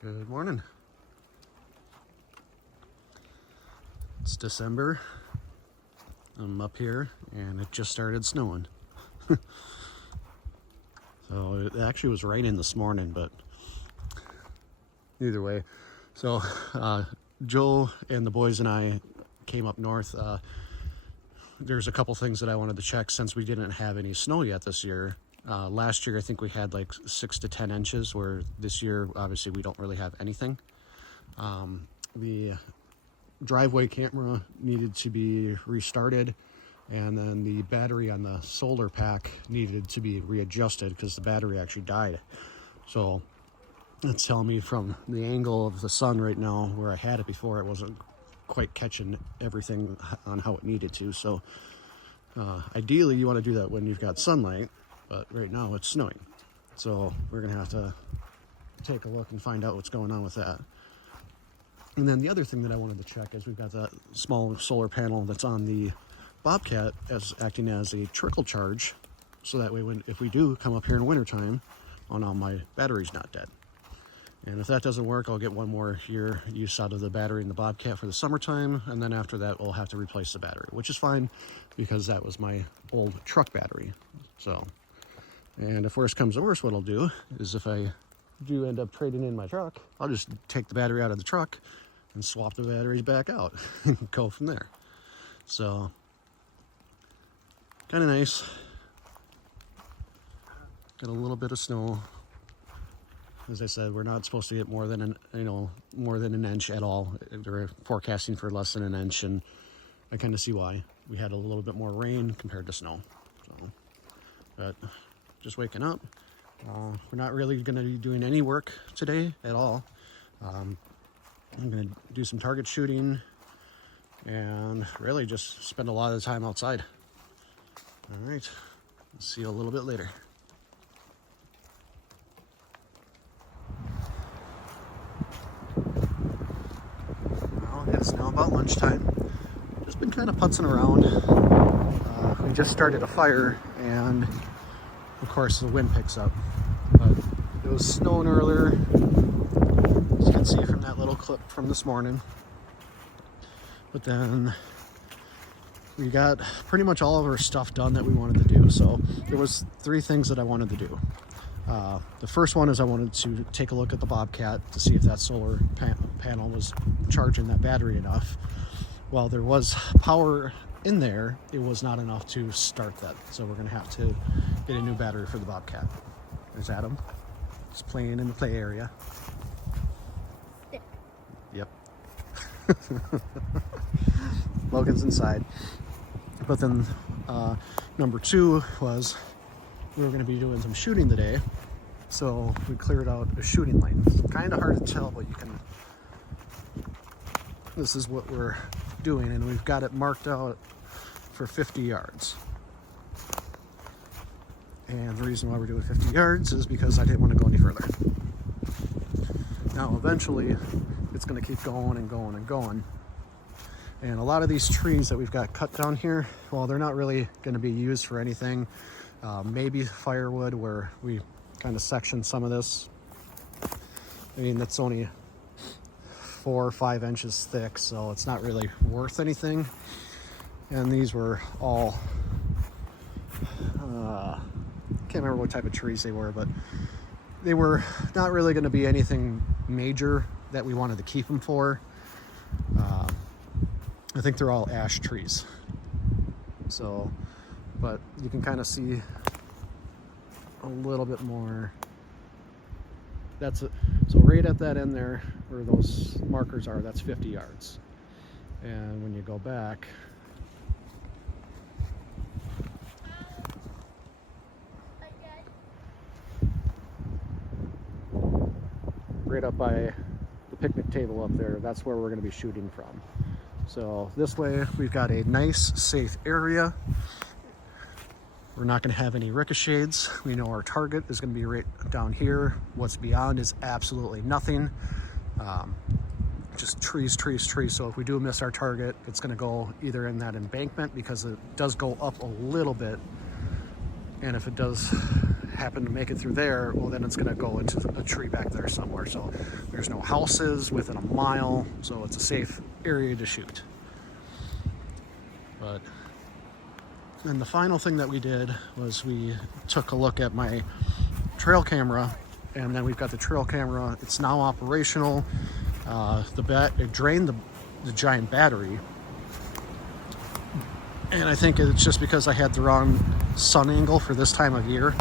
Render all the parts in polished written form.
Good morning. It's December. I'm up here and it just started snowing. So it actually was raining this morning, but either way. So Joe and the boys and I came up north. There's a couple things that I wanted to check since we didn't have any snow yet this year. Last year I think we had like 6 to 10 inches, where this year obviously we don't really have anything. The driveway camera needed to be restarted, and then the battery on the solar pack needed to be readjusted because the battery actually died. So it's telling me from the angle of the sun right now, where I had it before, it wasn't quite catching everything on how it needed to. So ideally you want to do that when you've got sunlight, but right now it's snowing. So we're gonna have to take a look and find out what's going on with that. And then the other thing that I wanted to check is we've got that small solar panel that's on the Bobcat as acting as a trickle charge. So that way if we do come up here in wintertime, oh no, my battery's not dead. And if that doesn't work, I'll get one more year use out of the battery in the Bobcat for the summertime. And then after that, we'll have to replace the battery, which is fine because that was my old truck battery. So, and if worse comes to worse, what I'll do is if I do end up trading in my truck, I'll just take the battery out of the truck and swap the batteries back out and go from there. So, kind of nice. Got a little bit of snow. As I said, we're not supposed to get more than an inch at all. They're forecasting for less than an inch, and I kind of see why. We had a little bit more rain compared to snow. So, but just waking up. We're not really going to be doing any work today at all. I'm going to do some target shooting and really just spend a lot of the time outside. All right, see you a little bit later. It's now about lunchtime. Just been kind of putzing around. We just started a fire, and of course the wind picks up. But it was snowing earlier, as you can see from that little clip from this morning. But then we got pretty much all of our stuff done that we wanted to do. So there was 3 things that I wanted to do. The first one is I wanted to take a look at the Bobcat to see if that solar panel was charging that battery enough. While there was power in there, it was not enough to start that. So we're going to have to get a new battery for the Bobcat. There's Adam, just playing in the play area. Stick. Yep. Logan's inside. But then number 2 was we were going to be doing some shooting today. So we cleared out a shooting lane. It's kind of hard to tell, but you can. This is what we're doing, and we've got it marked out for 50 yards. And the reason why we're doing 50 yards is because I didn't want to go any further. Now, eventually, it's going to keep going and going and going. And a lot of these trees that we've got cut down here, well, they're not really going to be used for anything. Maybe firewood, where we kind of section some of this. I mean, that's only 4 or 5 inches thick, so it's not really worth anything. And these were all can't remember what type of trees they were, but they were not really going to be anything major that we wanted to keep them for. I think they're all ash trees. So, but you can kind of see a little bit more. That's it. So right at that end there, where those markers are, that's 50 yards. And when you go back, right up by the picnic table up there, that's where we're going to be shooting from. So this way we've got a nice, safe area. We're not going to have any ricochets. We know our target is going to be right down here. What's beyond is absolutely nothing. Just trees, trees, trees. So if we do miss our target, it's going to go either in that embankment, because it does go up a little bit. And if it does happen to make it through there, well, then it's going to go into a tree back there somewhere. So there's no houses within a mile, so it's a safe area to shoot. But then the final thing that we did was we took a look at my trail camera, and then we've got the trail camera. It's now operational. It drained the giant battery, and I think it's just because I had the wrong sun angle for this time of year.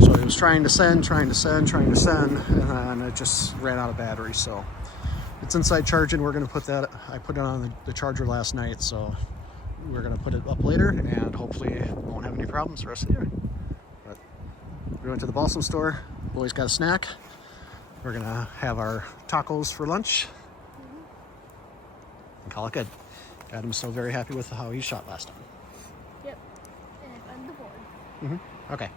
So it was trying to send, and then it just ran out of battery. So it's inside charging. We're going to put that, I put it on the charger last night, so we're going to put it up later, and hopefully won't have any problems the rest of the year. But we went to the Balsam store. Boys got a snack. We're going to have our tacos for lunch and call it good. Adam's so very happy with how he shot last time. Yep. And I'm on the board. Okay.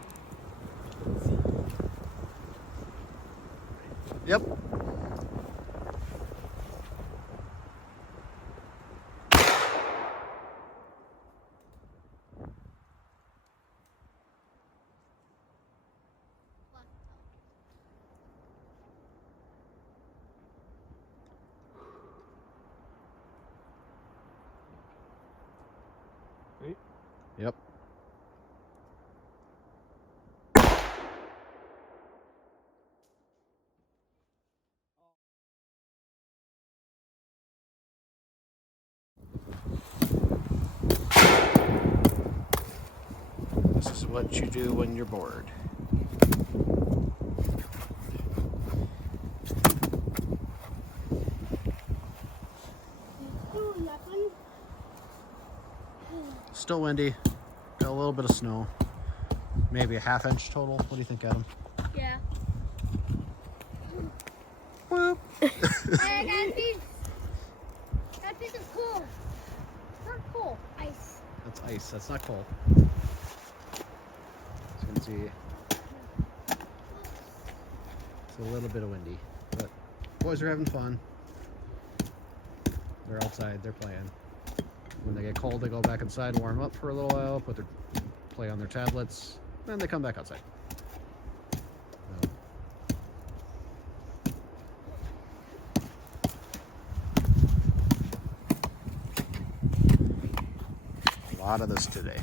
Yep. Yep. This is what you do when you're bored. Still windy. Got a little bit of snow. Maybe a half inch total. What do you think, Adam? Yeah. Whoop. Hey, I got a piece. That piece is cool. Not cool. Ice. That's ice. That's not cold. As you can see, it's a little bit of windy, but boys are having fun. They're outside. They're playing. When they get cold, they go back inside, warm up for a little while, play on their tablets, then they come back outside. A lot of this today.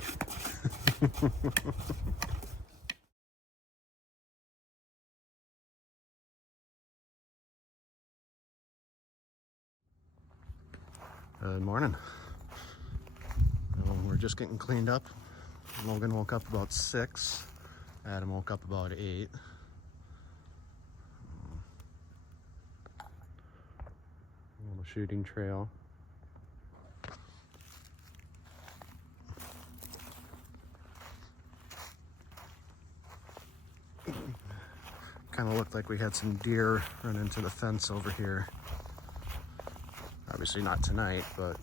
Good morning. We're just getting cleaned up. Logan woke up about 6. Adam woke up about 8. A little shooting trail. Kind of looked like we had some deer run into the fence over here. Obviously not tonight, but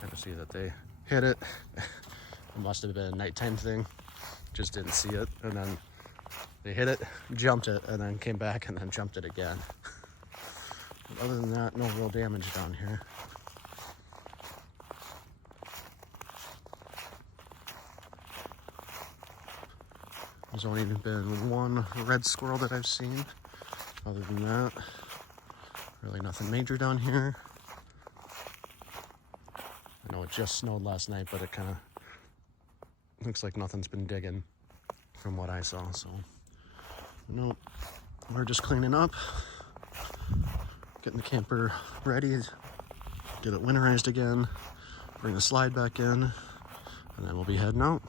kind of see that they hit it. It must have been a nighttime thing. Just didn't see it, and then they hit it, jumped it, and then came back and then jumped it again. But other than that, no real damage down here. There's only been one red squirrel that I've seen. Other than that, really nothing major down here. I know it just snowed last night, but it kind of looks like nothing's been digging from what I saw. So, no, we're just cleaning up, getting the camper ready, get it winterized again, bring the slide back in, and then we'll be heading out.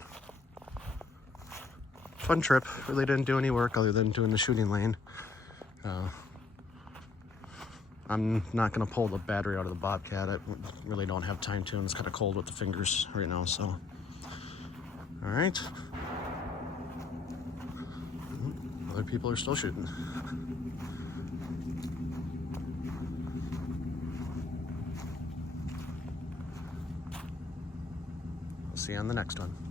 Fun trip. Really didn't do any work other than doing the shooting lane. I'm not going to pull the battery out of the Bobcat. I really don't have time to, and it's kind of cold with the fingers right now, so. All right. Other people are still shooting. I'll see you on the next one.